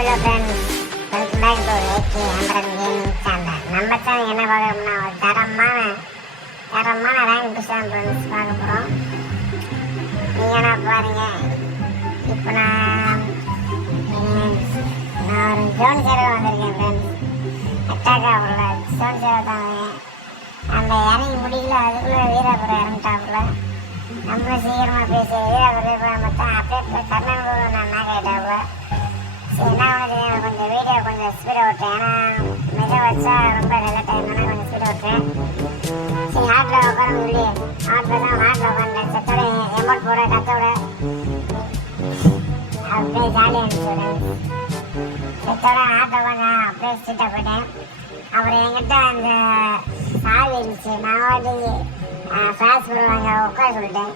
Hello friends, welcome back to AK Ambaran gaming channel. நம்ம channel என்ன பார்க்கணும்னா ஒரு தரமான ரேங்க் புஷ் தான் ஃப்ரெண்ட்ஸ் பார்க்க போகிறோம். நீங்கள் என்ன பாருங்க, இப்போ நான் ஒரு ஜோன் சேர வந்திருக்கேன் ஃப்ரெண்ட்ஸ். அட்டாக்கா உள்ள ஜோன் சேர தான் அந்த இறங்கி முடியல, அதுக்குள்ளே வீராபுரம் இறங்கிட்டாப்புல. நம்மளும் சீக்கிரமாக பேசி வீராபுரம் மொத்தம் அப்படியே கர்நாடகா நான் ஆகிட்டாப்புல. சரி, என்ன பண்ணுறது, கொஞ்சம் வீடியோ கொஞ்சம் ஸ்பீடாக விட்டேன். ஏன்னா மெத வச்சா ரொம்ப நல்ல டைம் தானே, கொஞ்சம் ஸ்பீடாக விட்டேன். சரி, ஹாட்டில் உட்கார சொல்லி ஹாட்டில் உட்காந்தேன். செத்தோட எமௌண்ட் போட கத்தோட அப்படியே ஜாலியாக இருந்துச்சு. செத்தோட ஹாட்டில் உட்காந்தேன், அப்படியே ஸ்ட்ரீட்டாக போயிட்டேன். அப்புறம் என்கிட்ட அந்த சாவி இருந்துச்சு. நான் வாட்டி ஃப்ளாஷ் போடுவாங்க உட்கார சொல்லிட்டேன்.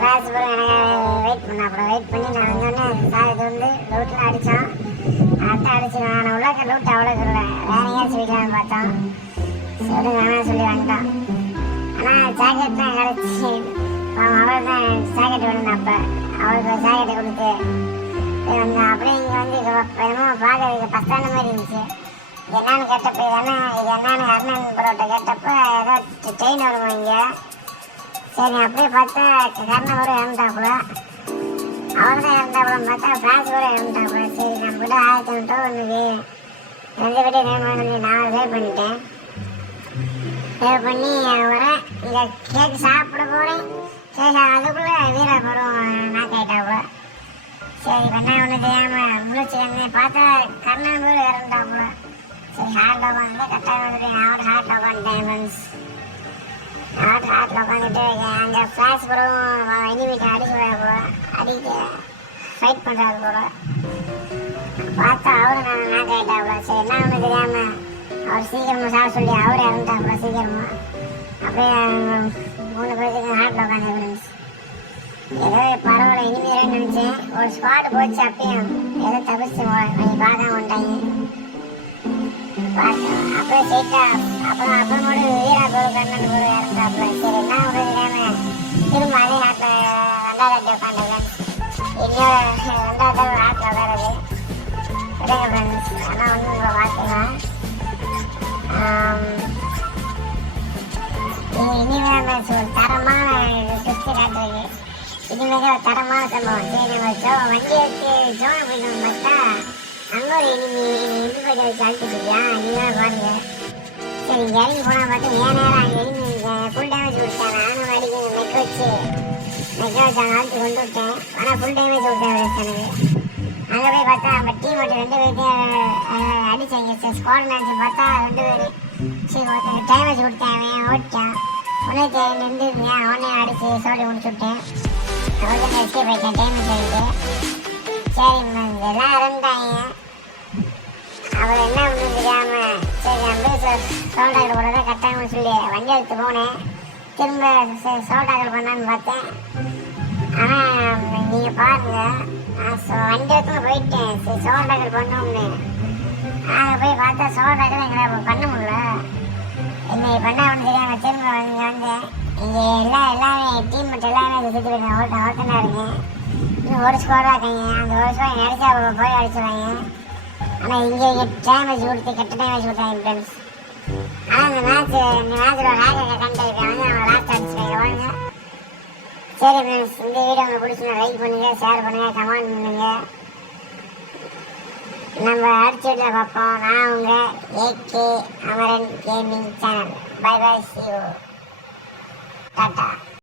ஃப்ளாஷ் போட எனக்கு வெயிட் பண்ண. அப்புறம் வெயிட் பண்ணி நான் வந்தோடனே சாவி வந்து லூட்டில் அடித்தான். அடிச்சு நான் உள்ளக்க லூட் அவ்வளோ சொல்லுவேன். வேற ஏன் சொல்லிக்கலாம்னு பார்த்தோம். சொல்லி வேணாம் சொல்லி வந்துட்டான். ஆனால் ஜாக்கெட் தான் கிடச்சி அவள் தான் ஜாக்கெட் வேணும். அப்போ அவளுக்கு ஒரு ஜாக்கெட்டை கொடுத்து வந்தேன். அப்படியே இங்கே வந்து என்னமோ பார்க்கறதுக்கு பஸ்டாண்டு மாதிரி இருந்துச்சு. என்னன்னு கேட்டப்போ இது என்னன்னு அருணன் பரோட்டை கேட்டப்போ ஏதோ ட்ரெயின் வருமா இங்கே. சரி, அப்படியே பார்த்தா கர்ணன் கூட இறந்துட்டாப்புல. அவர் தான் இறந்தாப்புலன்னு பார்த்தா ஃப்ரான்ஸ் கூட இறந்துட்டாப்புல. சரி, நம்ம கூட 1500 வந்தது. 2 பேட்டே நேம் வாங்கி நான் சேவ் பண்ணிட்டேன். சேவ் பண்ணி வரேன். இங்கே கேக் சாப்பிட போகிறேன். சரி, அதுக்குள்ளே வீராபுரம் நாக் ஆகிட்டாப்புல. சரி, இப்போ என்ன ஒன்று தெரியாமல் முழிச்சு வந்து பார்த்தா கர்ணன் கூட இறந்துட்டாப்புல. சரி, ஹார்ட்டில் உட்காந்து கரெக்டாக வந்துட்டு நான் ஒரு ஹார்ட்டில் உட்காந்துட்டேன் ஃப்ரெண்ட்ஸ். ஹார்ட்டில் உட்காந்துட்டு அங்கே ஃப்ளாஷ் கூட இனிமேட்டு அடிச்சு போல அடிக்க ஃபைட் பண்ணுறாரு போல. பார்த்தா அவரு நான் நாக் ஆகிட்டாப்புல. சரி, என்ன ஒன்று தெரியாமல் அவர் சீக்கிரமாக சாப்பிட சொல்லி அவரே இறந்துட்டாப்புல சீக்கிரமாக. அப்படியே 3 பேருக்கு ஹார்ட்டில் உட்காந்து ஃப்ரெண்ட்ஸ். ஏதோ பரவாயில்ல இனிமேல் நினச்சேன். ஒரு ஸ்பாட் போச்சு, அப்பயும் ஏதோ தப்பிச்சு நீங்கள் பார்க்காம வந்துட்டாங்க. அப்படியே சீட்டா அப்புறமோடு வீராபுரம் கண்ணன் ஒரு இறந்தாப்புல. சரி, என்ன ஒன்று தெரியாமல் திரும்ப அதே ஹாட்டில் 2வது உட்காந்துருக்கேன். இன்னொரு 2வது தடவை ஹாட்டில் உட்காரது விடுங்க ஃப்ரெண்ட்ஸ். ஆனால் ஒன்றும் உங்களை பார்த்துக்கலாம். இனிமேல் மேட்ச் ஒரு தரமான ட்விஸ்ட்டு காட்டுறது. இனிமேல் ஒரு தரமான சம்பவம். சரி, நம்ம வண்டி வச்சு ஜோனை போய்க்கணும் பார்த்தா அங்கே ஒரு இனிமேல் வச்சு அழுத்திட்டுருக்கியா நீங்கள் பாருங்க. சரி, இறங்கி போனால் பார்த்தா நேரம் அங்கே ஃபுல் டேமேஜ் கொடுத்தேன். நானும் அடிக்க மெக்க வச்சு அழுத்தி கொண்டு விட்டேன். ஆனால் ஃபுல் டேமேஜ் கொடுத்தேன் எனக்கு. அங்கே போய் பார்த்தா நம்ம டீம் மட்டும் 2 பேர்த்தையும் அடித்தாங்க. ஸ்குவாட் மேட்ச் பார்த்தா 2 பேர். சரி, ஒருத்தருக்கு டேமேஜ் கொடுத்தேன், ஓடிட்டான். உனக்கு நின்றுருந்தேன், அவனே அடித்து சோடி முடிச்சு விட்டேன். அவருக்கு எஸ்கேப் ஆகிட்டேன் டேமேஜ் ஆகிட்டு. சரி, எல்லாம் இறந்தாங்க. அப்புறம் என்ன ஒன்று தெரியாமல் சரி நம்ம சோல்டாக்கல் போட தான் கரெக்டாக சொல்லி வண்டி எடுத்து போனேன். திரும்ப சோல்டாக்கல் பண்ணான்னு பார்த்தேன். ஆனால் நீங்கள் பாருங்கள், நான் வண்டி எடுத்து போயிட்டேன். சரி, சோல்டாக்கல் பண்ணோம்னு அங்கே போய் பார்த்தா சோல்டாக்கல் எங்களை பண்ண முடியல. என்ன பண்ண ஒன்று தெரியாமல் திரும்ப இங்கே வந்தேன். இங்கே எல்லாமே டீம் மட்டும் எல்லாமே சுற்றி போயிருக்கேன். ஒருத்தனா இருக்கேன். இன்னும் ஒரு ஸ்கோராக இருக்காங்க. அந்த ஒரு ஸ்கோர் அடிச்சா போய் அடிச்சுடுவாங்க. ஆனால் இங்கே டேமேஜ் கொடுத்து கெட்ட டேமேஜ் கொடுத்தாங்க ஃப்ரெண்ட்ஸ். ஆனால் இந்த மேட்ச்சில் ரேங்கை கண்டிருக்கேன் வந்து அவங்க லாஸ்ட் அடிச்சுருக்காங்க வாங்க. சரி ஃப்ரெண்ட்ஸ், இந்த வீடியோ உங்களுக்கு பிடிச்சினா லைக் பண்ணுங்கள், ஷேர் பண்ணுங்கள், கமெண்ட் பண்ணுங்கள். நம்ம அடுத்த வீட்டில் பார்ப்போம். நான் உங்கள் AK Amaran gaming channel. Bye bye, see you, tata.